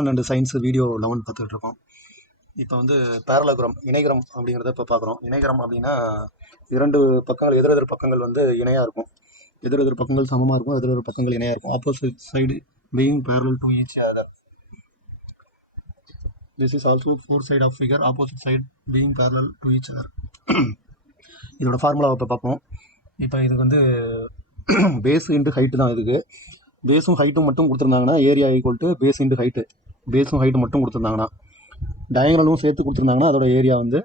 And science video 11 பார்த்துட்டு இருக்கோம். இப்போ வந்து பேரலோகிராம் இணைகரம் அப்படிங்கிறத இப்போ பார்க்குறோம். இணைகரம் அப்படின்னா இரண்டு பக்கங்கள் எதிரெதிர் பக்கங்கள் வந்து இணையாக இருக்கும். எதிரெதிர் பக்கங்கள் சமமாக இருக்கும், எதிரெதிர் பக்கங்கள் இணையாக இருக்கும். Opposite side being parallel to each other. This is also four side of figure, opposite side being parallel to each other. இதோட ஃபார்முலாவை இப்போ பார்ப்போம். இப்போ இதுக்கு வந்து பேஸ் இன்ட்டு ஹைட்டு தான். இதுக்கு பேஸும் ஹைட்டும் மட்டும் கொடுத்துருந்தாங்கன்னா area equal to base into height. பேஸும் ஹைட்டு மட்டும் கொடுத்துருந்தாங்கன்னா, டயங்கனலும் சேர்த்து கொடுத்துருந்தாங்கன்னா அதோட ஏரியா வந்து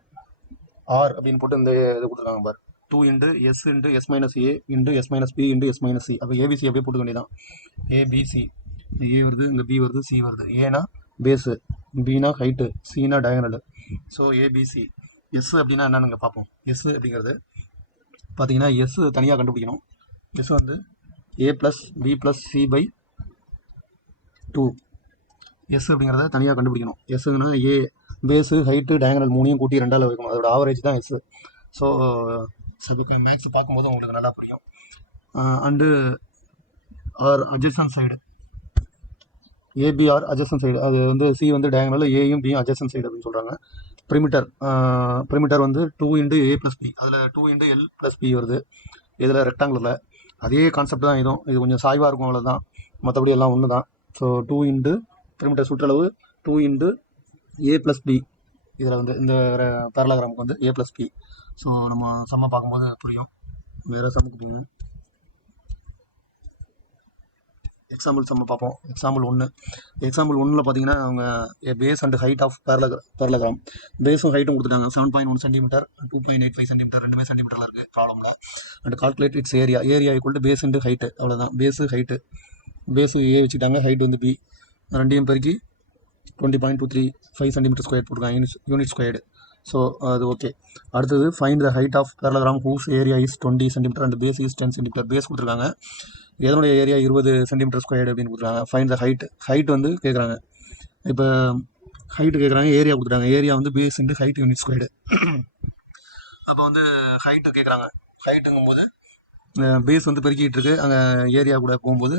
ஆர் அப்படின்னு போட்டு இந்த இது கொடுத்துருக்காங்க பார், 2 into S into S minus A into S minus B into S minus C. அப்போ ஏபிசி அப்படியே போட்டுக்க வேண்டியதான். ஏபிசி, ஏ வருது, இங்கே பி வருது, சி வருது. ஏனா பேஸு, பினா ஹைட்டு, சினா டயங்கனலு. So A B C. எஸ் அப்படின்னா என்னன்னு பார்ப்போம். எஸ் அப்படிங்கிறது பார்த்தீங்கன்னா எஸ் தனியாக கண்டுபிடிக்கணும். எஸ் வந்து A plus B plus C by 2. S அப்படிங்கிறத தனியாக கண்டுபிடிக்கணும். எஸ்ஸுங்கன்னா ஏ பேஸு ஹைட்டு டயங்கனல் மூணையும் கூட்டி 2ஆல் வைக்கணும். அதோட ஆவரேஜ் தான் எஸ். ஸோ மேக்ஸ் பார்க்கும்போது உங்களுக்கு நல்லா புரியும். And R adjacent side, ABR adjacent side. அது வந்து சி வந்து டயங்கனல், ஏயும் பியும் அட்ஜசன்ட் சைடு அப்படின்னு சொல்கிறாங்க. ப்ரிமிட்டர் வந்து 2 இன்ட்டு ஏ ப்ளஸ் பி. அதில் 2 இன்ட்டு எல் ப்ளஸ் பி வருது. இதில் ரெக்டாங்குலரில் அதே கான்செப்ட் தான் இதுவும். இது கொஞ்சம் சாய்வாக இருக்கும், அவ்வளோதான். மற்றபடி எல்லாம் ஒன்று தான். ஸோ 2 இன்ட்டு ப்ரிமிட்டர் சுற்றளவு 2 இன்ட்டு ஏ ப்ளஸ் பி. இதில் வந்து இந்த பேரலோகிராமுக்கு வந்து ஏ ப்ளஸ் பி. ஸோ நம்ம சம்மை பார்க்கும்போது புரியும். வேறு சம்முக்கு போகணும். எக்ஸாம்பிள் சம்ம பார்ப்போம். எக்ஸாம்பிள் 1. எக்ஸாம்பிள் 1ல் பார்த்தீங்கன்னா அவங்க base and height of parallelogram. பேஸும் ஹைட்டும் கொடுத்துட்டாங்க. 7.1 சென்டிமீட்டர், 2.85 சென்டிமீட்டர், ரெண்டுமே சென்டிமீட்டரில் இருக்குது ப்ராப்ளமில். And calculate its area. Area equal to base into height. அவ்வளோதான். பேஸு ஹைட்டு, பேஸு ஏ வச்சுட்டாங்க, ஹைட் வந்து பி. ரெண்டையும் பெருக்கி 20.235 சென்டிமீட்டர் ஸ்கொயர் போட்டுருக்காங்க, யூனிட் ஸ்கொயர்டு. ஸோ அது ஓகே. அடுத்தது find the height of parallelogram whose area is 20 centimetre and base is 10 centimetre. Base கொடுத்துருக்காங்க, எதனுடைய ஏரியா 20 சென்டிமீட்டர் ஸ்கொயர்டு அப்படின்னு கொடுத்துருக்காங்க. Find the height. ஹைட் வந்து கேட்குறாங்க. இப்போ ஹைட்டு கேட்குறாங்க, ஏரியா கொடுத்துட்டாங்க. ஏரியா வந்து base into height unit squared. அப்போ வந்து ஹைட்டு கேட்குறாங்க. ஹைட்டுங்கும் போது பேஸ் வந்து பெருக்கிட்டு இருக்கு, அங்கே ஏரியா கூட போகும்போது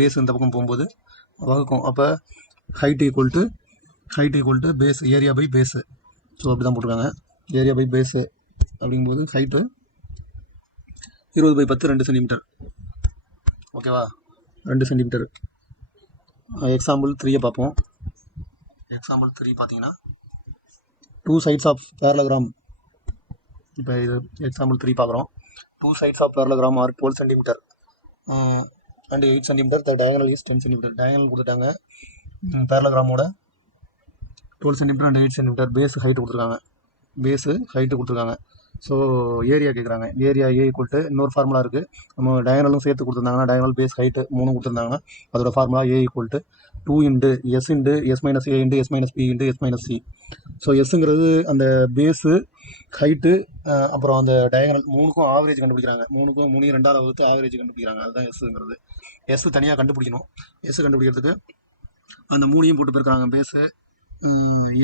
பேஸ் இந்த பக்கம் போகும்போது வகுக்கும். அப்போ height equal to base, area by base. So அப்படி தான் போட்டிருக்காங்க. ஏரியா பை பேஸு அப்படிங்கும்போது ஹைட்டு 20/10 2 சென்டிமீட்டர். ஓகேவா, 2 சென்டிமீட்டர். எக்ஸாம்பிள் 3 பார்ப்போம். எக்ஸாம்பிள் 3 பார்த்தீங்கன்னா 2 சைட்ஸ் ஆஃப் பேரலோகிராம். இப்போ இது எக்ஸாம்பிள் 3 பார்க்குறோம். 2 sides of parallelogram are 12 centimetre and 8 centimetre. The diagonal is 10 centimetre. Diagonal கொடுத்துட்டாங்க. பேரலோகிராமோட 12 centimetre and 8 centimetre. Base height கொடுத்துருக்காங்க. ஸோ ஏரியா கேட்குறாங்க. ஏரியா ஏ ஈக்குவல் டு இன்னொரு ஃபார்முலா இருக்குது. நம்ம டயங்கனலும் சேர்த்து கொடுத்துருந்தாங்கன்னா, டயங்கனல் பேஸ் ஹைட்டு 3 கொடுத்துருந்தாங்கன்னா அதோட formula A equal to 2 into S into S minus A into S minus B into S minus C. So எஸ்ஸுங்கிறது அந்த பேஸு ஹைட்டு, அப்புறம் அந்த டயங்கனல் மூணுக்கும் ஆவரேஜ் கண்டுபிடிக்கிறாங்க. 3க்கும் 3 2ஆல் வகுத்து ஆவரேஜ் கண்டுபிடிக்கிறாங்க. அதுதான் எஸ்ஸுங்கிறது. எஸ் தனியாக கண்டுபிடிக்கணும். எஸ் கண்டுபிடிக்கிறதுக்கு அந்த 3ஐயும் போட்டு போயிருக்காங்க. Base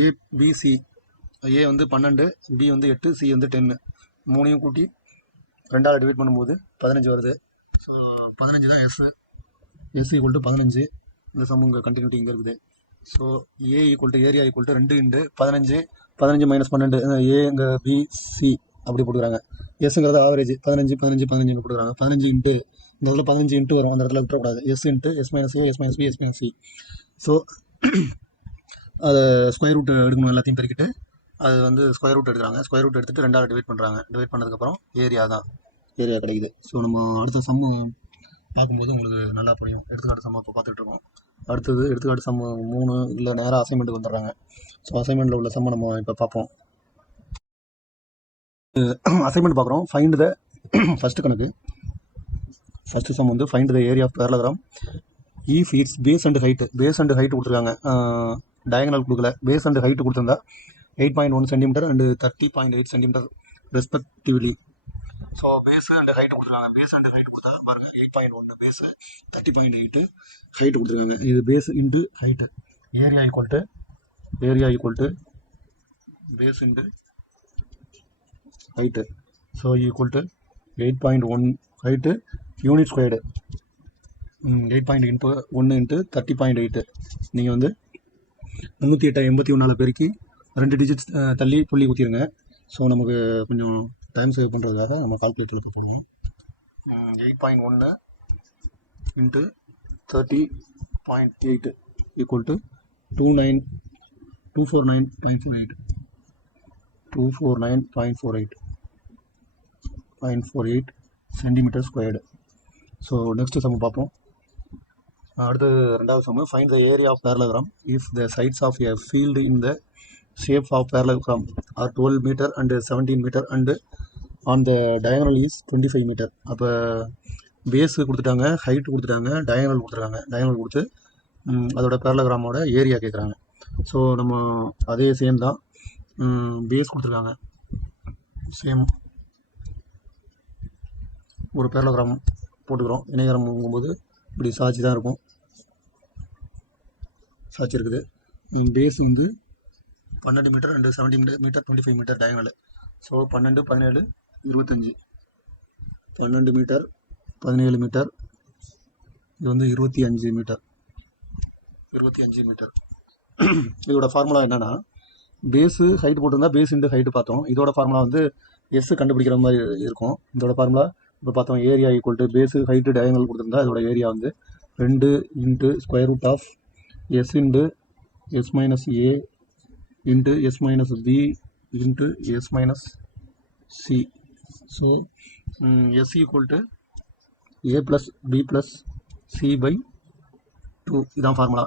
ABC. ஏ வந்து 12, பி வந்து 8, சி வந்து 10. 3ஐயும் கூட்டி 2ஆல் டிவைட் பண்ணும்போது 15 வருது. ஸோ 15 தான் எஸ். S equal to 15. இந்த சம் உங்கள் கண்டினியூட்டி இங்கே இருக்குது. So A equal to area equal to 2 into 15. 15 minus 12. ஏ இங்கே பி சி அப்படி போட்டுக்கிறாங்க. எஸ்ங்கிறது ஆவரேஜ் 15 15 15 போட்டுக்கிறாங்க. 15 இன்ட்டு இந்த இடத்துல 15 இன்ட்டு வரும், அந்த இடத்துல விட்டுறக்கூடாது. S into S minus A S minus B S minus C. So அதை ஸ்கொயர் ரூட் எடுக்கணும். எல்லாத்தையும் பெருக்கிட்டு அது வந்து ஸ்கொயர் ரூட் எடுக்கிறாங்க. ஸ்கொயர் ரூட் எடுத்துகிட்டு 2ஆல் டிவைட் பண்ணுறாங்க. டிவைட் பண்ணதுக்கப்புறம் ஏரியா கிடைக்குது. ஸோ நம்ம அடுத்த சம்மு பார்க்கும்போது உங்களுக்கு நல்லா புரியும். எடுத்துக்காட்டு சம்ம இப்போ பார்த்துட்டு இருக்கோம். அடுத்தது எடுத்துக்காட்டு சம்மு 3 இல்லை நேராக அசைன்மெண்ட்டுக்கு வந்துடுறாங்க. ஸோ அசைன்மெண்ட்டில் உள்ள சம்ம நம்ம இப்போ பார்ப்போம். அசைன்மெண்ட் பார்க்குறோம். ஃபைண்ட் த ஃபஸ்ட்டு கணக்கு. ஃபஸ்ட்டு சம் வந்து find the area of parallelogram if its base and height. Base and height கொடுத்துருக்காங்க, டயங்கனல் கொடுக்கல. பேஸ் அண்ட் ஹைட்டு கொடுத்துருந்தா 8.1 centimetre and 30.8 centimetre respectively. So base and height கொடுத்துருக்காங்க. Base and height கொடுத்தா பாருங்கள், 8.1 base, 30.8 height கொடுத்துருக்காங்க. இது base into height. Area equal to base into height. So equal to 8.1 height unit squared 8.1 into 30.8. நீங்கள் வந்து 384 பெருக்கி 2 digits தள்ளி புள்ளி ஊற்றிடுங்க. ஸோ நமக்கு கொஞ்சம் டைம் சேவ் பண்ணுறதுக்காக நம்ம கால்குலேட்டரில் இப்போ போடுவோம். 8.1 into 30.8 equal to 249.48 249.48 centimetre squared. So next sum பார்ப்போம். அடுத்து ரெண்டாவது sum. Find the area of parallelogram if the sides of a field in the shape of parallelogram are 12 metre and 17 metre and on the diagonal is 25 metre. அப்போ base கொடுத்துட்டாங்க, height கொடுத்துட்டாங்க, diagonal கொடுத்துருக்காங்க. Diagonal கொடுத்து அதோட பேரலோகிராமோட area கேட்குறாங்க. So நம்ம அதே same தான். பேஸ் கொடுத்துருக்காங்க, சேம் ஒரு பேரலோகிராம் போட்டுக்கிறோம். இணையகரம்ங்கும்போது இப்படி சாட்சி தான் இருக்கும், சாட்சி இருக்குது. பேஸ் வந்து 12 metre and 17 metre 25 metre diagonal. So 12, 17, 25. 12 metre 17 metre, இது வந்து 25 மீட்டர். இதோட ஃபார்முலா என்னென்னா, பேஸு ஹைட் போட்டிருந்தா பேஸ் இன்ட்டு ஹைட்டு பார்த்தோம். இதோட ஃபார்முலா வந்து எஸ் கண்டுபிடிக்கிற மாதிரி இருக்கும். இதோட ஃபார்முலா இப்போ பார்த்தோம், area equal to base height diagonal கொடுத்துருந்தா இதோட ஏரியா வந்து 2 into square root of S into S minus A into S minus B into S minus C. So S equal to A plus B plus C by 2. இதுதான் formula.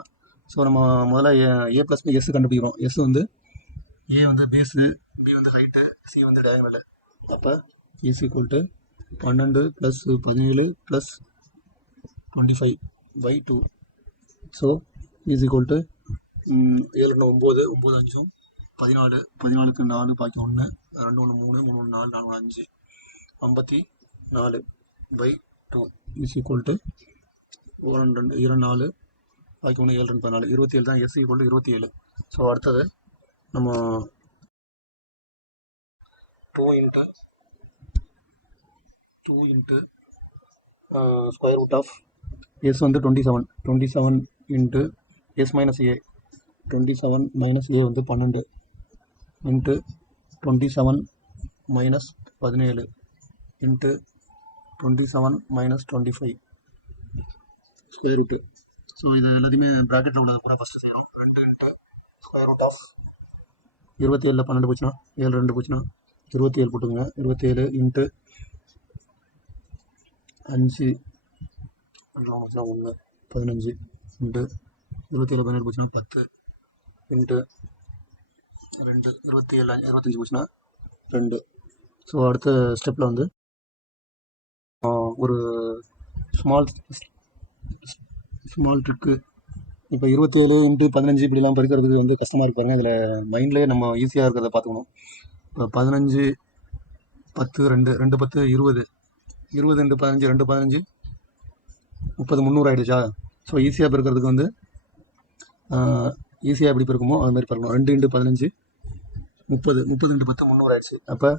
So நம்ம முதல்ல A plus B S கண்டுபிடிக்கிறோம். S வந்து A வந்து base, B வந்து height, C வந்து diagonal. அப்போ is equal to 12 + 17 + 25 by 2. So is equal to 7 9 9 5 14, 14க்கு 4 பாக்கி 1, 2 1 3 3 1 4 4 1 5 54 by 2 இஸ் ஈக்குவல் டு 2 2 4 பாக்கி 1 7 2 14 27 தான். S equal to 27. ஸோ அடுத்தது நம்ம 2 into square root of S வந்து 27 into S minus A, 27 minus A வந்து 12 into 27 minus 17 into 27 minus 25 square root. So இது எல்லாத்தையுமே ப்ராக்கெட்டில் உள்ள கூட ஃபஸ்ட்டு செய்யணும். 2 இன்ட்டு ஸ்கொயர் ரூட் ஆஃப் 27 12 போச்சுன்னா 7 2 போச்சுன்னா 27 போட்டுங்க. 27 இன்ட்டு 5 போச்சுன்னா 1 15 இன்ட்டு 27 17 போச்சுன்னா 10 இன்ட்டு 2 27 25 போச்சுன்னா 2. ஸோ அடுத்த ஸ்டெப்பில் வந்து ஒரு ஸ்மால் ட்ரிக்கு. இப்போ 27 இன்ட்டு 15 இப்படிலாம் பெருக்கிறதுக்கு வந்து கஷ்டமாக இருப்பாருங்க. இதில் மைண்ட்லேயே நம்ம ஈஸியாக இருக்கிறத பார்த்துக்கணும். இப்போ 15 10 2 2 10 20 20 இன்ட்டு 15 2 15 30 300 ஆகிடுச்சா. ஸோ ஈஸியாக பெருக்கிறதுக்கு வந்து ஈஸியாக எப்படி பெருக்குமோ அது மாதிரி பெருக்கணும். 2 இன்ட்டு 15 30 30 இன்ட்டு 10 300 ஆகிடுச்சு. அப்போ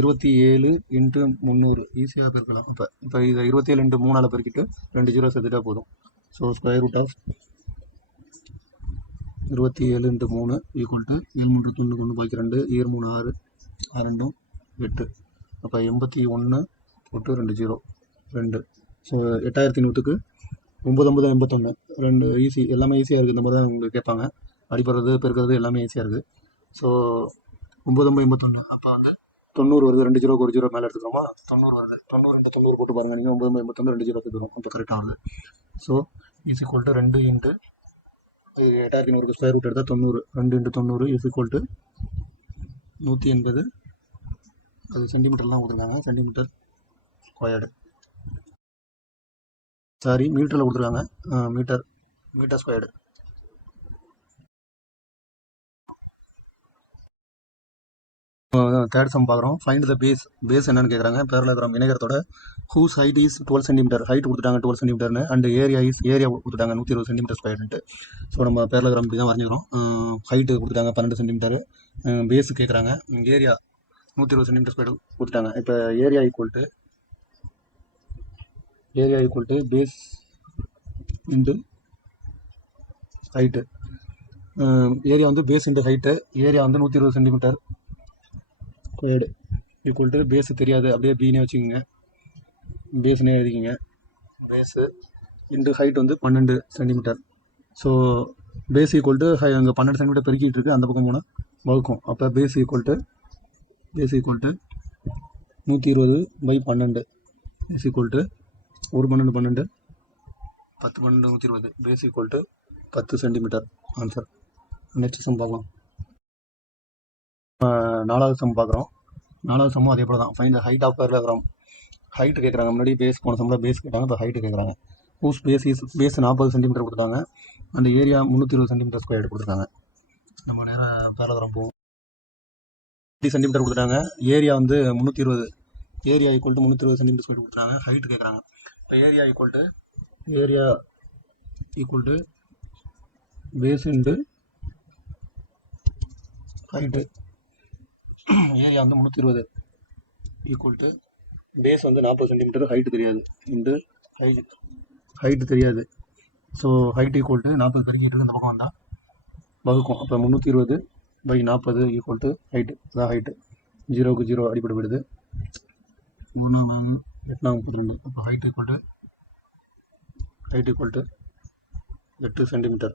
27 இன்ட்டு 300 ஈஸியாக பெருக்கலாம். இப்போ இதை 27 இன்ட்டு 3ஆல் பெருக்கிட்டு 2 0 சேர்த்துட்டா போதும். So square root of 27 into 3 equal to 7 3 1 பாக்கி 2 7 3 6 6 2 8. அப்போ 81 போட்டு 2 0 2. ஸோ 8100க்கு 9 9 81 2 ஈஸி. எல்லாமே ஈஸியாக இருக்குது. இந்த மாதிரி தான் உங்களுக்கு கேட்பாங்க. அடிப்படுறது பெருக்கிறது எல்லாமே ஈஸியாக இருக்குது. ஸோ 9 9 81. அப்போ வந்து 90 வருது. 2 0க்கு 1 0 மேலே எடுத்துக்கிறோமா, 90 வருது. 90 இன்ட்டு 90 போட்டு பாருங்கள் நீங்கள். 9 9 81 2 0 சேர்த்துக்கிறோம். அப்போ கரெக்டாக வருது. So is equal to 2 into 8100க்கு ஸ்கொயர் ரூட் எடுத்தால் 90. 2 இன்ட்டு 90 இஸ் ஈக்குவல் டு 180. அது சென்டிமீட்டர்லாம் கொடுத்துருக்காங்க, சென்டிமீட்டர் ஸ்கொயர்டு. சாரி, மீட்டரில் கொடுத்துருக்காங்க, மீட்டர் ஸ்கொயர்டு. தேர்ட் சம் பார்க்குறோம். ஃபைண்ட் த பேஸ் என்னன்னு கேட்குறாங்க. பேரலோகிராம் இணைகரத்தோட whose height is 12 centimetre. Height கொடுத்துட்டாங்க 12 சென்டிமீட்டர்னு. அண்ட் ஏரியா கொடுத்துட்டாங்க 120 சென்டிமீட்டர் ஸ்கொயர்ன்ட்டு. ஸோ நம்ம பேரலோகிராம் இப்படி தான் வரைஞ்சிக்கிறோம். ஹைட்டு கொடுத்துட்டாங்க 12 சென்டிமீட்டர். பேஸு கேட்குறாங்க. ஏரியா 120 சென்டிமீட்டர் ஸ்கொயர் கொடுத்துட்டாங்க. இப்போ area equal to base into height. Area வந்து பேஸ் இன்ட்டு ஹைட்டு, ஏரியா வந்து 120 centimetre squared equal to base தெரியாது, அப்படியே பீனே வச்சுக்கோங்க, பேஸ்னே எழுதிக்கிங்க. பேஸு இன்ட்டு ஹைட் வந்து 12 centimetre. So base equal to அங்கே 12 சென்டிமீட்டர் பெருக்கிட்டு இருக்கு, அந்த பக்கம் போனால் வகுக்கும். அப்போ base equal to 120/12 is equal to 1 12 10 12 120 base equal to 10 centimetre. Answer. Next sum பார்க்கலாம். 4வது சம் பார்க்குறோம். 4வது சம்மும் அதே போல் தான். Find the height of parallelogram. Height கேட்குறாங்க. முன்னாடி பேஸ் போன சம்மில் பேஸ் கேட்டாங்க, இப்போ ஹைட்டு கேட்குறாங்க. ஹூஸ் பேஸ் 40 சென்டிமீட்டர் கொடுத்துட்டாங்க, அந்த ஏரியா 320 சென்டிமீட்டர் ஸ்கொயர் கொடுத்துருக்காங்க. நம்ம நேரம் பேரலோகிராம் போவோம். 30 சென்டிமீட்டர் கொடுத்துட்டாங்க, ஏரியா வந்து 320, area equal to 320 centimetre square கொடுத்துட்டாங்க. ஹைட்டு கேட்குறாங்க. இப்போ area equal to base into height. Area வந்து 320 ஈக்குவல் டு பேஸ் வந்து 40 சென்டிமீட்டர், ஹைட்டு தெரியாது, இன்ட்டு ஹைட்டு தெரியாது. ஸோ ஹைட் ஈக்குவல் டு 40 பெருக்கிட்டு இந்த பக்கம் வந்தால் வகுக்கும். அப்போ 320/40 ஈக்குவல் டு ஹைட்டு. அதான் ஹைட்டு. 0க்கு 0 அடிப்படை போயிடுது. 1 4 8 32. அப்போ height equal to 8 centimetre.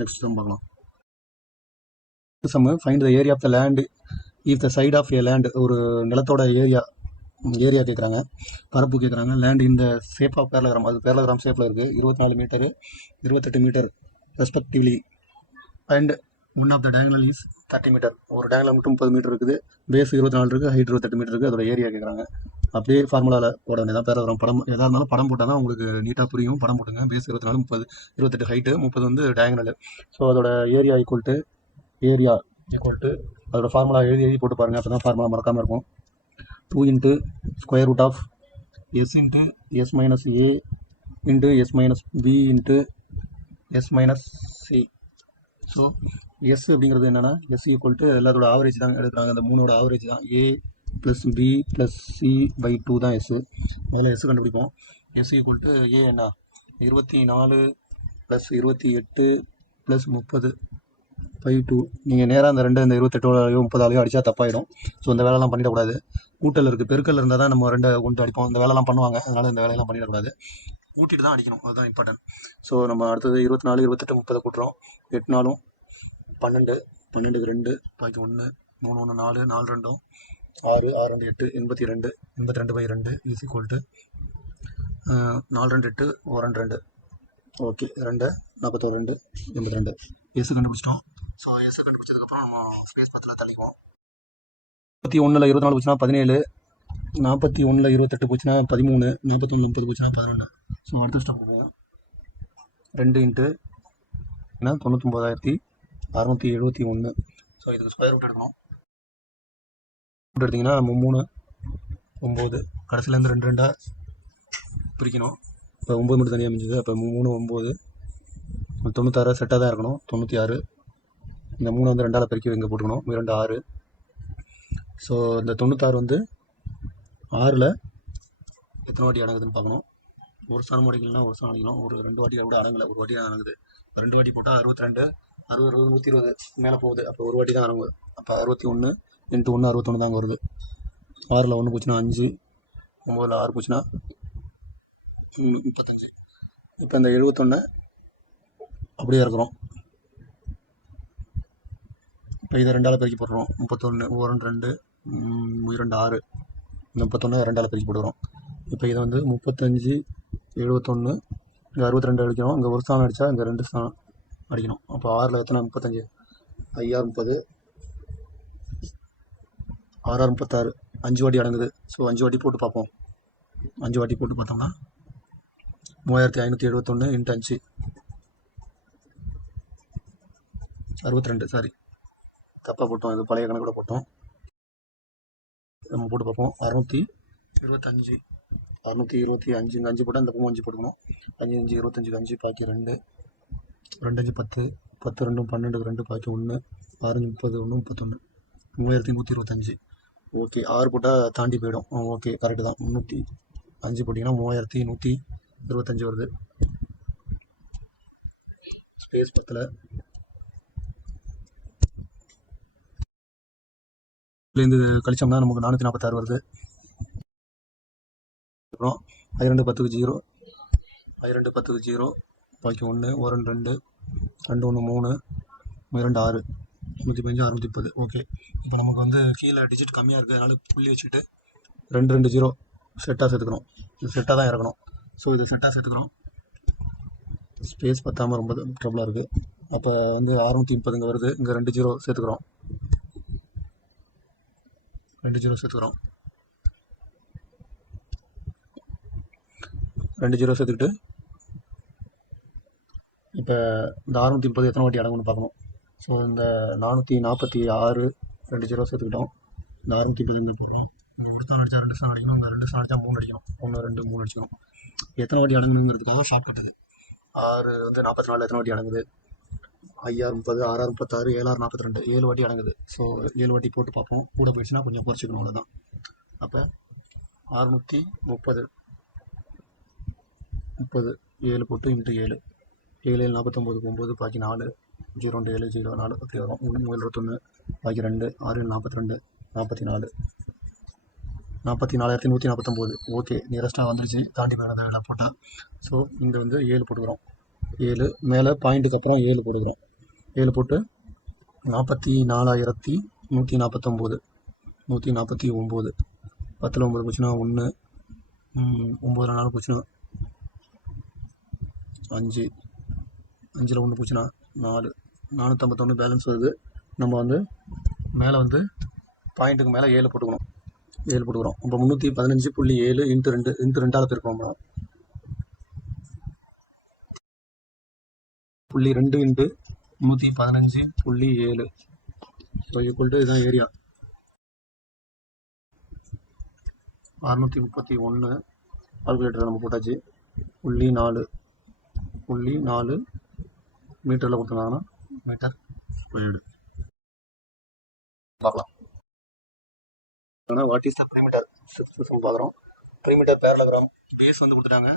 Next sum பார்க்கலாம். Sum find the area of the land if the side of a land. ஒரு நிலத்தோட ஏரியா கேட்குறாங்க, பரப்பு கேட்குறாங்க. லேண்ட் இந்த ஷேப் ஆஃப் பேரலோகிராம், அது பேரலோகிராம் ஷேப்பில் இருக்குது. 24 metre 28 metre respectively. And one of the diagonal is 30 metre. ஒரு டயங்கனல் மட்டும் 30 மீட்டர் இருக்குது, பேஸ் 24 இருக்குது, ஹைட் 28 மீட்டர் இருக்குது. அதோட ஏரியா கேட்குறாங்க. அப்படியே ஃபார்முலாவில் போட வேண்டியதான். பேரலோகிராம் படம் எதாக இருந்தாலும் படம் போட்டால் தான் உங்களுக்கு நீட்டாக புரியும். படம் போட்டுங்க. பேஸ் 24, 30, 28 ஹைட்டு, 30 வந்து டயங்கனல். ஸோ அதோட ஏரியா ஈக்குவல் டு அதோட ஃபார்முலா எழுதி போட்டு பாருங்கள், அப்போ தான் ஃபார்முலா மறக்காமல் இருக்கும். 2 into square root of S into S minus A into S minus B into S minus C. So S அப்படிங்கிறது என்னென்னா, எஸ் ஈக்குவல் டு எல்லாத்தோட ஆவரேஜ் தான் எடுக்கிறாங்க. அந்த 3ஓட ஆவரேஜ் தான். ஏ ப்ளஸ் பி ப்ளஸ் சி/2 தான் எஸ். அதில் எஸ் கண்டுபிடிப்போம். எஸ் ஈக்குவல் டு ஏ என்ன, 24 + 28 + 30/2. நீங்கள் நேராக அந்த 2 இந்த 28 30 அடித்தா தப்பாயிடும். ஸோ இந்த வேலைலாம் பண்ணிடக்கூடாது. கூட்டல் இருக்குது, பெருக்கல் இருந்தால் தான் நம்ம 2 கொண்டு அடிப்போம். இந்த வேலைலாம் பண்ணுவாங்க, அதனால் இந்த வேலையெல்லாம் பண்ணிடக்கூடாது. கூட்டிட்டு தான் அடிக்கணும், அதுதான் இம்பார்ட்டன்ட். ஸோ நம்ம அடுத்தது 24 28 30 கூட்டுறோம். 8 4 12, 12க்கு 2 பாக்கி 1 3 1 4 4 2 6 6 2 8 82/2 is equal to 4 2 8 1 2. Okay, 2 41 2 82. S கண்டுபிடிச்சிட்டோம். ஸோ எஸ் கண்டுபிடிச்சதுக்கப்புறம் நம்ம ஸ்பேஸ் 10 தள்ளிக்குவோம். 41ல் 24 போச்சுன்னா 17, 41ல் 28 போச்சுன்னா 13, 41ல் 30 போச்சுன்னா 11. ஸோ அடுத்த ஸ்டெப் போவோம். 2 இன்ட்டு 99,671. ஸோ இதுக்கு ஸ்கொயர் ரூட் எடுக்கணும். ரூட் எடுத்திங்கன்னா நம்ம 3 9, கடைசியிலேருந்து 2 2 பிரிக்கணும். இப்போ 9 மட்டும் தனியாக அமைஞ்சுது. அப்போ 3 9 96 செட்டாக தான் இருக்கணும். 96. இந்த 3 வந்து 2ஆல் பெருக்கி இங்கே போட்டுக்கணும். 2 6. ஸோ இந்த 96 வந்து 6ல் எத்தனை வாட்டி அடங்குதுன்னு பார்க்கணும். ஒரு ஸ்தானம் அடிக்கலன்னா ஒரு ஸ்தானம் அடிக்கணும். ஒரு 2 வாட்டி கூட அடங்கலை, ஒரு வாட்டி தான் அடங்குது. 2 வாட்டி போட்டால் 62 60 120 மேலே போகுது. அப்போ ஒரு வாட்டி தான் அடங்குது. அப்போ 61 × 1 61 தாங்க வருது. 6ல் 1 போச்சுன்னா 5, 9ல் 6 போச்சுன்னா 35. இப்போ இந்த 71 அப்படியே இருக்கிறோம். இப்போ இதை 2ஆல் பெருக்கி போடுறோம். 31 1 2 2 6. இந்த 31 2ஆல் பெருக்கி போடுறோம். இப்போ இதை வந்து 35 71 இங்கே 62 அடிக்கணும். இங்கே ஒரு ஸ்தானம் அடித்தா இங்கே 2 ஸ்தானம் அடிக்கணும். அப்போ 6ல் எத்தனை 35 5 30 6 36 5 வாட்டி அடங்குது. ஸோ 5 வாட்டி போட்டு பார்ப்போம். 5 வாட்டி போட்டு பார்த்தோம்னா 3571 × 5 62. சாரி, தப்பாக போட்டோம். இது பழைய கணக்கு கூட போட்டோம். நம்ம போட்டு பார்ப்போம். 625 625 இங்கே 5 போட்டால் இந்த பக்கம் 5 போட்டுக்கணும். 5 5 25 5 பாக்கி 2 2 5 10 10 2 12 2 பாக்கி 1 6 30 1 31 3125. ஓகே, 6 போட்டால் தாண்டி போயிடும். ஓகே, கரெக்டு தான். 305 போட்டிங்கன்னா 3125 வருது. ஸ்பேஸ் 10ல் இதுலேருந்து கழிச்சோம்னா நமக்கு 446 வருது. அப்புறம் 12 10க்கு 0, 12 10க்கு 0, பாக்கி 1, 1 2 2 1 3, 2 6, 115 630. ஓகே, இப்போ நமக்கு வந்து கீழே டிஜிட் கம்மியாக இருக்குது, அதனால புள்ளி வச்சுட்டு 2 2 0 செட்டாக சேர்த்துக்கிறோம். இது செட்டாக தான் இறக்கணும். ஸோ இது செட்டாக சேர்த்துக்கிறோம். ஸ்பேஸ் பத்தாமல் ரொம்ப ட்ரபிளாக இருக்குது. அப்போ வந்து 630 இங்கே வருது. இங்கே 2 0 சேர்த்துக்கிறோம். 2 0 சேர்த்துக்கிறோம். 2 0 சேர்த்துக்கிட்டு இப்போ இந்த 630 எத்தனை வாட்டி அடங்குன்னு பார்க்கணும். ஸோ இந்த 446 2 0 சேர்த்துக்கிட்டோம். இந்த 630 இந்த போடுறோம். ஒருத்தர் அடித்தா 2 சாணம் அடிக்கணும். இந்த 2 சாணம் அடித்தா 3 அடிக்கணும். 1 2 3 அடிக்கணும். எத்தனை வாட்டி அடங்கணுங்கிறதுக்காக ஷார்ட் கட்டுது. 6 வந்து 44 எத்தனை வாட்டி அடங்குது? 5 30, 6 36, 7 42, 7 வாட்டி அடங்குது. ஸோ 7 வாட்டி போட்டு பார்ப்போம். கூட போயிடுச்சுன்னா கொஞ்சம் குறைச்சிக்கணும், அவ்வளோதான். அப்போ 630 7 போட்டு இன்ட்டு 7, 7 49 9, பாக்கி 4, 0 2 7 0 4 அப்படி வரும். 3 21, பாக்கி 2, 6 42, 44, 44,149. ஓகே, நியரஸ்ட்டாக வந்துருச்சு. தாண்டி மேலே வேலை போட்டால். ஸோ இங்கே வந்து 7 போட்டுக்கிறோம். 7 மேலே பாயிண்ட்டுக்கு அப்புறம் 7 போட்டுக்கிறோம். 7 போட்டு 44,149, 149, 10ல் 9 போச்சுன்னா 1, 9ல் 4 போச்சுன்னா 5, 5ல் 1 போச்சுன்னா 4, 451 பேலன்ஸ் வருது. நம்ம வந்து மேலே வந்து பாயிண்ட்டுக்கு மேலே 7 போட்டுக்கணும். 7 போட்டுக்கிறோம். இப்போ 315.7 இன்ட்டு 2 இன்ட்டு 2ஆல் பெருக்கிறோம். 0.2 இன்ட்டு 315.7. ஸோ ஈக்குவல் டு இதுதான் ஏரியா. 631 கால்குலேட்டர் நம்ம போட்டாச்சு. 0.4 மீட்டரில் கொடுத்துருந்தாங்கன்னா மீட்டர் ஸ்கொயர்டு பார்க்கலாம். ஆனால் what is the perimeter? 6th sum பார்க்குறோம். பெரிமீட்டர் பேரலோகிராம் பேஸ் வந்து கொடுத்துட்டாங்க.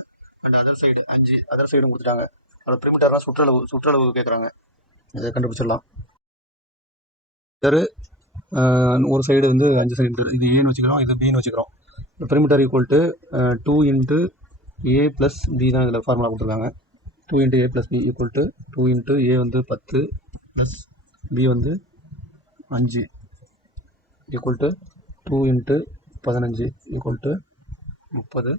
அண்ட் அதர் சைடு 5 அதர் சைடும் கொடுத்துட்டாங்க. அதோட பெரிமீட்டர்லாம் சுற்றளவு கேட்குறாங்க. இதை கண்டுபிடிச்சிடலாம். ஒரு சைடு வந்து 5 சென்டிமீட்டர். இது ஏன்னு வச்சுக்கிறோம், இது பின்னு வச்சுக்கிறோம். Perimeter equal to 2 into A plus B தான் இதில் ஃபார்முலா கொடுத்துருக்காங்க. 2 into A plus B equal to 2 into A வந்து 10 ப்ளஸ் பி வந்து 5 equal to 2 into 15 equal to 30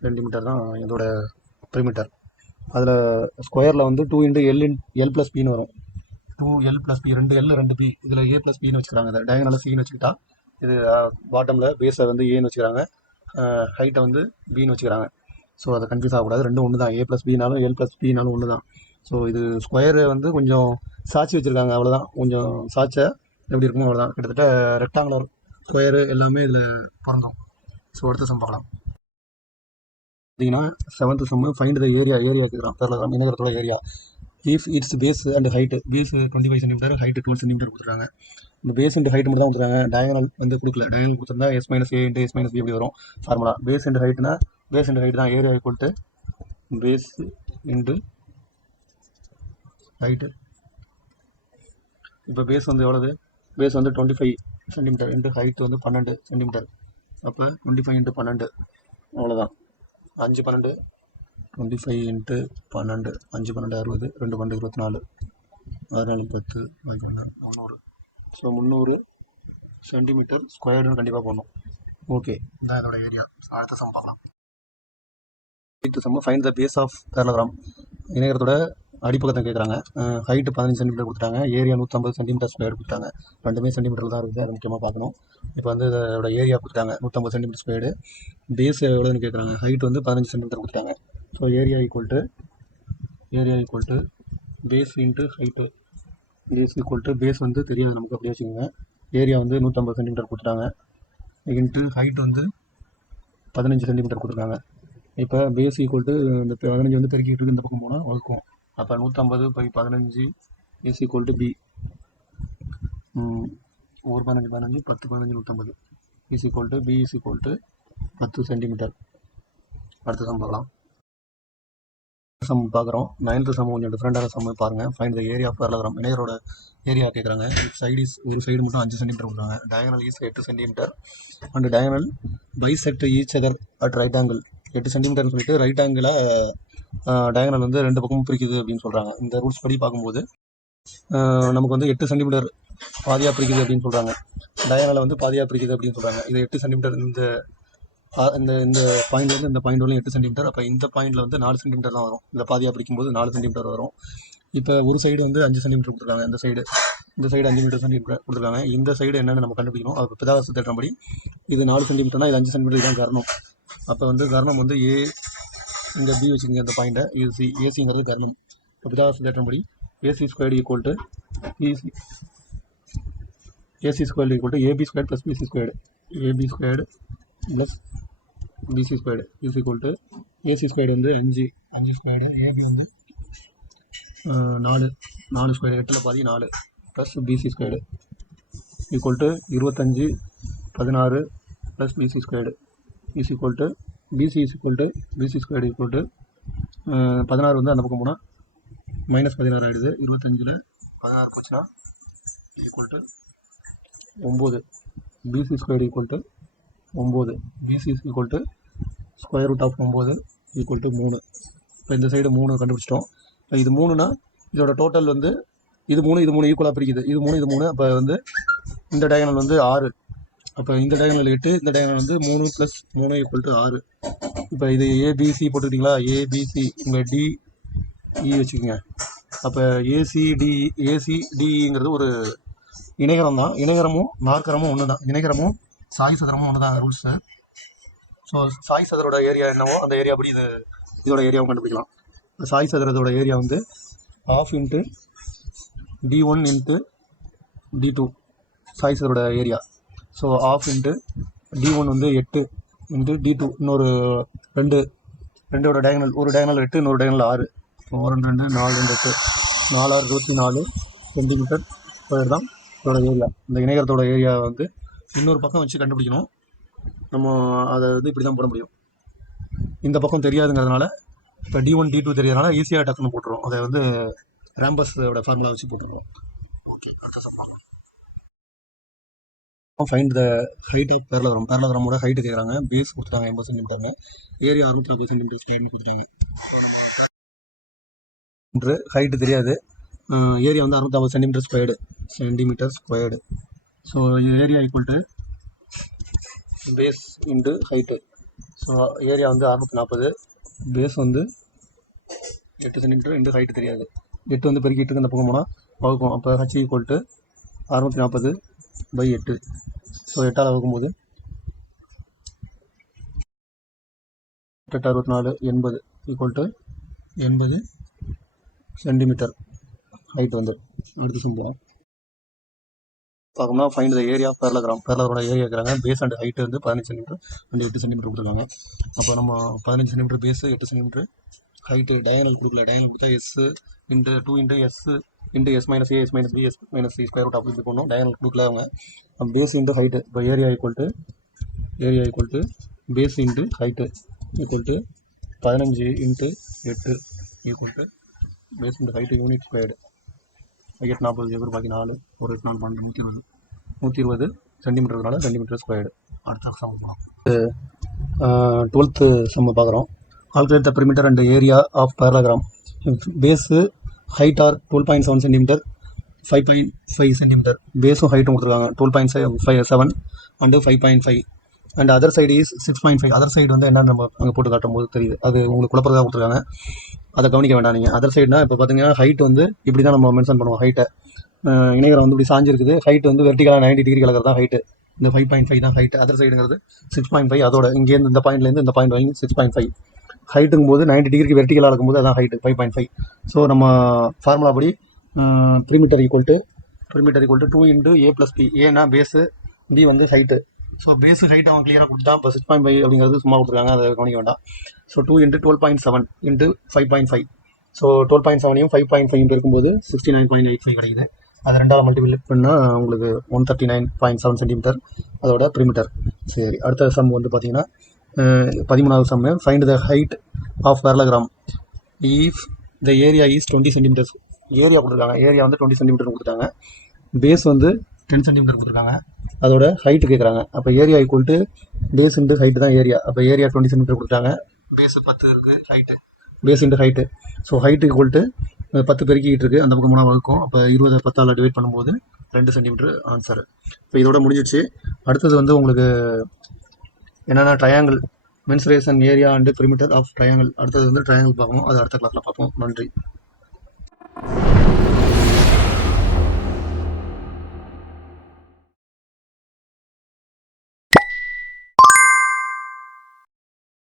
centimetre தான் இதோட பெரிமீட்டர். அதில் ஸ்கொயரில் வந்து 2 இன்ட்டு எல் ப்ளஸ் பின்னு வரும். 2L + B 2L 2B. இதில் A + Bன்னு வச்சுக்கிறாங்க. இதை டயகனலாக Cன்னு வச்சுக்கிட்டா இது பாட்டமில் பேஸை வந்து ஏன்னு வச்சுக்கிறாங்க, ஹைட்டை வந்து பின்னு வச்சுக்கிறாங்க. ஸோ அதை கன்ஃபியூஸ் ஆகக்கூடாது. ரெண்டும் ஒன்று தான். A + Bனாலும் L + Bனாலும் ஒன்று தான். ஸோ இது ஸ்கொயரு வந்து கொஞ்சம் சாட்சி வச்சுருக்காங்க, அவ்வளோதான். கொஞ்சம் சாட்சை எப்படி இருக்குமோ அவ்வளோதான். கிட்டத்தட்ட ரெக்டாங்குலர் ஸ்கொயரு எல்லாமே இதில் பிறந்தோம். ஸோ அடுத்த சம் பார்க்கலாம். பார்த்தீங்கன்னா 7th sum find the area கேட்குறான். பேரலோகிராம் இணைகரத்தோட area if its base and height. Base 25 centimetre, height 12 centimetre கொடுத்துருக்காங்க. இந்த பேஸ் இன்ட்டு ஹைட் மட்டும் தான் கொடுத்துருக்காங்க. டயகனல் வந்து கொடுக்கல. டயகனல் கொடுத்துருந்தா S - A into S - B எப்படி வரும் ஃபார்முலா. பேஸ் இன்ட்டு ஹைட்னா பேஸ் இன்ட்டு ஹைட் தான். Area equal to base into height. இப்போ பேஸ் வந்து எவ்வளவு? பேஸ் வந்து 25 சென்டிமீட்டர் இன்ட்டு ஹைட்டு வந்து 12 சென்டிமீட்டர். அப்போ 25 இன்ட்டு 12 அவ்வளோதான். 5 12 25 இன்ட்டு 12, 5 12 60, 2 12 24, 6 4 10, 300. ஸோ 300 சென்டிமீட்டர் ஸ்கொயர்டுன்னு கண்டிப்பாக போடணும். ஓகே, இதான் இதோட ஏரியா. அடுத்த சம் பார்க்கலாம். 8th sum find the base of parallelogram. இணையத்தோட அடிப்பக்கத்தை கேட்குறாங்க. ஹைட்டு 15 சென்டிமீட்டர் கொடுத்துட்டாங்க. ஏரியா 150 சென்டிமீட்டர் ஸ்கொயர் கொடுத்தாங்க. ரெண்டுமே சென்டிமீட்டர் தான் இருக்குது, அதை முக்கியமாக பார்க்கணும். இப்போ வந்து இதோட ஏரியா கொடுத்தாங்க 150 சென்டிமீட்டர் ஸ்கொயர்டு. பேஸ் எவ்வளோன்னு கேட்குறாங்க. ஹைட் வந்து 15 சென்டிமீட்டர் கொடுத்தாங்க. So area equal to base into height. Base வந்து தெரியாது நமக்கு, அப்படியே வச்சுக்கோங்க. ஏரியா வந்து 150 சென்டிமீட்டர் கொடுத்துட்டாங்க. இன்ட்டு ஹைட் வந்து 15 சென்டிமீட்டர் கொடுத்துருக்காங்க. இப்போ பேஸ் ஈக்குவல் டு இந்த 15 வந்து பெருக்கிட்டு இருக்கு, இந்த பக்கம் போனால் வகுக்கும். அப்போ 150/15 is equal to B. 1 15 15 10 15 150 is equal to B is equal to 10 centimetre. அடுத்த சம் பார்க்கலாம். சம் பார்க்குறோம். 9th சம் கொஞ்சம் டிஃப்ரெண்டான சம் பாருங்கள். Find the area of parallelogram. இணையரோட ஏரியா கேட்குறாங்க. சைடு இஸ் ஒரு சைடு மட்டும் 5 சென்டிமீட்டர் கொடுக்குறாங்க. Diagonal is 8 centimetre and diagonal bisect each other at right angle. 8 சென்டிமீட்டர்னு சொல்லிட்டு ரைட் ஆங்கிளை டயகனல் வந்து 2 பக்கமும் பிரிக்குது அப்படின்னு சொல்கிறாங்க. இந்த ரூல்ஸ் படி பார்க்கும்போது நமக்கு வந்து 8 சென்டிமீட்டர் பாதியாக பிரிக்குது அப்படின்னு சொல்கிறாங்க. டயகனலை வந்து பாதியாக பிரிக்குது அப்படின்னு சொல்கிறாங்க. இது 8 சென்டிமீட்டர் இந்த பாயிண்ட்லேருந்து இந்த பாயிண்ட் வரலும் 8 சென்டிமீட்டர். அப்போ இந்த பாயிண்டில் வந்து 4 சென்டிமீட்டர் தான் வரும். இந்த பாதியாக பிரிக்கும்போது 4 சென்டிமீட்டர் வரும். இப்போ ஒரு சைடு வந்து 5 சென்டிமீட்டர் கொடுத்துருக்காங்க. இந்த சைடு 5 சென்டிமீட்டர் கொடுத்துருக்காங்க. இந்த சைடு என்னென்னு நம்ம கண்டுபிடிக்கணும். அது பிதாவாச தேற்றம்படி இது 4 சென்டிமீட்டர்னா இது 5 சென்டிமீட்டர் தான் கர்ணம். அப்போ வந்து கர்ணம் வந்து ஏ, இங்கே பி வச்சுக்கோங்க. இந்த பாயிண்ட்டை இது சி, ஏசிங்கிறது கர்ணம். இப்போ பிதாவாச தேற்றம்படி AC squared equal to AB square plus BC squared. AB squared plus BC squared is equal to AC squared வந்து 5 ஸ்கொயர்டு, ஏபி வந்து 4 ஸ்கொயர்டு, 8ல் பாதி 4 plus BC squared equal to 25 16 plus BC squared is equal to PC squared equal to 16 வந்து அந்த பக்கம் போனால் -16 ஆகிடுது. 25ல் 16 போச்சுன்னா equal to 9. BC squared equal to 9. BC equal to square root of 9 equal to 3. இப்போ இந்த சைடு 3 கண்டுபிடிச்சிட்டோம். இப்போ இது 3னா இதோட டோட்டல் வந்து இது 3 ஈக்குவலாக பிரிக்குது. இது 3 அப்போ வந்து இந்த டயகனல் வந்து 6. அப்போ இந்த டயகனல் 8, இந்த டயகனல் வந்து 3 + 3 ஈக்குவல் டு 6. இப்போ இது ஏபிசி போட்டுக்கிட்டிங்களா? ஏபிசி இங்கே டிஇ வச்சுக்கோங்க. அப்போ ஏசிடிங்கிறது ஒரு இணைகரம் தான். இணைகரமும் நாற்கரமும் ஒன்று தான். இணைகரமும் சாய் சதுரமும் ஒன்று தான் ரூல்ஸு. ஸோ சாய் சதுரோட ஏரியா என்னவோ அந்த ஏரியா படி இதோட ஏரியாவும் கண்டுபிடிக்கலாம். சாய் சதுரத்தோட ஏரியா வந்து ½ × d1 × d2 Sai சதுரோட area. So ½ × d1 வந்து 8 × d2 இன்னொரு 2 டயகனல், ஒரு டயகனல் 8, இன்னொரு டயகனல் 6. 2 2 4 2 8 4 6 24 சென்டிமீட்டர் ஸ்கொயர் தான் இதோட ஏரியா. இந்த இணையரத்தோட ஏரியா வந்து இன்னொரு பக்கம் வச்சு கண்டுபிடிக்கணும். நம்ம அதை வந்து இப்படி தான் போட முடியும். இந்த பக்கம் தெரியாதுங்கிறதுனால இப்போ d1 d2 தெரியறதுனால ஈஸியாக டக்குன்னு போட்டுருவோம். அதை வந்து ரேம்பஸோட ஃபார்முலா வச்சு போட்டுருவோம். ஓகே, அடுத்த சம் பார்க்கலாம். Find the height of parallelogram. பேரலோகிராமோட ஹைட்டு கேட்குறாங்க. பேஸ் கொடுத்துட்டாங்க 80 சென்டிமீட்டர்னு. ஏரியா 64 சென்டிமீட்டர் ஸ்கொயர்னு கொடுத்துட்டாங்க. ஹைட்டு தெரியாது. ஏரியா வந்து 65 centimetre squared. So area equal to base into height. So area வந்து 640, பேஸ் வந்து 8 சென்டிமீட்டர் இன்டு ஹைட்டு தெரியாது. 8 வந்து பெருக்கிட்டு இந்த பக்கம் போனால் வகுக்கும். அப்போ ஹச் ஈக்குவல் டு 640/8. ஸோ 8ஆல் வகுக்கும்போது 8 64 80 ஈக்குவல் டு 80 சென்டிமீட்டர் ஹைட் வந்து. அடுத்து சம்பளம் பார்க்கணும்னா find the area of parallelogram. பேரலோகிராமோட ஏரியா இருக்கிறாங்க. பேஸ் அண்ட் ஹைட்டு வந்து 15 சென்டிமீட்டர் அண்ட் 8 சென்டிமீட்டர் கொடுத்துருக்காங்க. அப்போ நம்ம 15 centimetre base, 8 centimetre height. Diagonal கொடுக்கல. டயகனல் கொடுத்தா S × 2 × S × S - A S - B S - C square root அப்படி போடணும். டயகனல் கொடுக்கல அவங்க. Base into height. இப்போ area equal to base into height equal to 15 × 8 equal to base into height unit squared. 8 40 பாக்கி 4 ஒரு 8 4 120 சென்டிமீட்டர்னால சென்டிமீட்டர் ஸ்கொயர்டு. அடுத்த sum போகலாம். 12th சம் பார்க்குறோம். Calculate the perimeter and area of parallelogram. Base height are 12.7 centimetre, 5.5 centimetre. பேஸும் ஹைட்டும் கொடுத்துருக்காங்க. 12.7 and 5.5 and other side is 6.5. Other side வந்து என்னென்னு நம்ம அங்கே போட்டு காட்டும் போது தெரியுது. அது உங்களுக்கு குழப்பறதாக கொடுத்துருக்காங்க. அதை கவனிக்க வேண்டாம் நீங்கள். அதர் சைடுனா இப்போ பார்த்தீங்கன்னா ஹைட் வந்து இப்படி தான் நம்ம மென்ஷன் பண்ணுவோம். ஹைட்டை இணைகரம் வந்து இப்படி சாஞ்சிருக்குது. ஹைட் வந்து வெர்டிகலாக 90 டிகிரி கலக்கிறது தான் ஹைட்டு. இந்த 5.5 தான் ஹைட்டு. அதர் சைடுங்கிறது 6.5. அதோட இங்கேருந்து இந்த பாயிண்ட்லேருந்து இந்த பாயிண்ட் வாங்கி 6.5. ஹைட்டுங்கும் போது 90 டிகிரிக்கு வெர்டிகலாக இருக்கும்போது அதான் ஹைட்டு 5.5. ஸோ நம்ம ஃபார்முலா படி perimeter equal to 2 × A + B. ஏன்னா பேஸு, B வந்து ஹைட்டு. ஸோ பேஸு ஹைட் அவன் கிளியராக கொடுத்தா. இப்போ 6.5 அப்படிங்கிறது சும்மா கொடுத்துருக்காங்க, அதை கவனிக்க வேண்டாம். ஸோ 2 × 12.7 × 5.5. ஸோ 12.7ஐயும் 5.5 இருக்கும்போது 69.85 கிடைக்குது. அது 2ஆல் மல்டிபிள் பண்ணால் உங்களுக்கு 139.7 சென்டிமீட்டர் அதோட பெரிமீட்டர். சரி, அடுத்த சம் வந்து பார்த்தீங்கன்னா 13வது sum. Find the height of parallelogram. If the area is 20 centimetres, area கொடுத்துருக்காங்க, ஏரியா வந்து 20 சென்டிமீட்டர் கொடுத்துட்டாங்க, பேஸ் வந்து 10 சென்டிமீட்டர் கொடுத்துருக்காங்க, அதோட ஹைட்டு கேட்குறாங்க. அப்போ area equal to base into height தான் ஏரியா. அப்போ ஏரியா 20 சென்டிமீட்டர் கொடுத்தாங்க, பேஸ் 10 இருக்குது, height base into height. So height equal to 10 பெருக்கிட்டு இருக்குது, அந்த பக்கம் 3 வகுக்கும். அப்போ 20 10ஆல் டிவைட் பண்ணும்போது 2 சென்டிமீட்டர் ஆன்சர். இப்போ இதோட முடிஞ்சிடுச்சு. அடுத்தது வந்து உங்களுக்கு என்னென்னா triangle mensuration area and perimeter of triangle, அடுத்தது வந்து ட்ரையாங்கிள் பார்க்கணும். அது அடுத்த கிளாஸில் பார்ப்போம். நன்றி.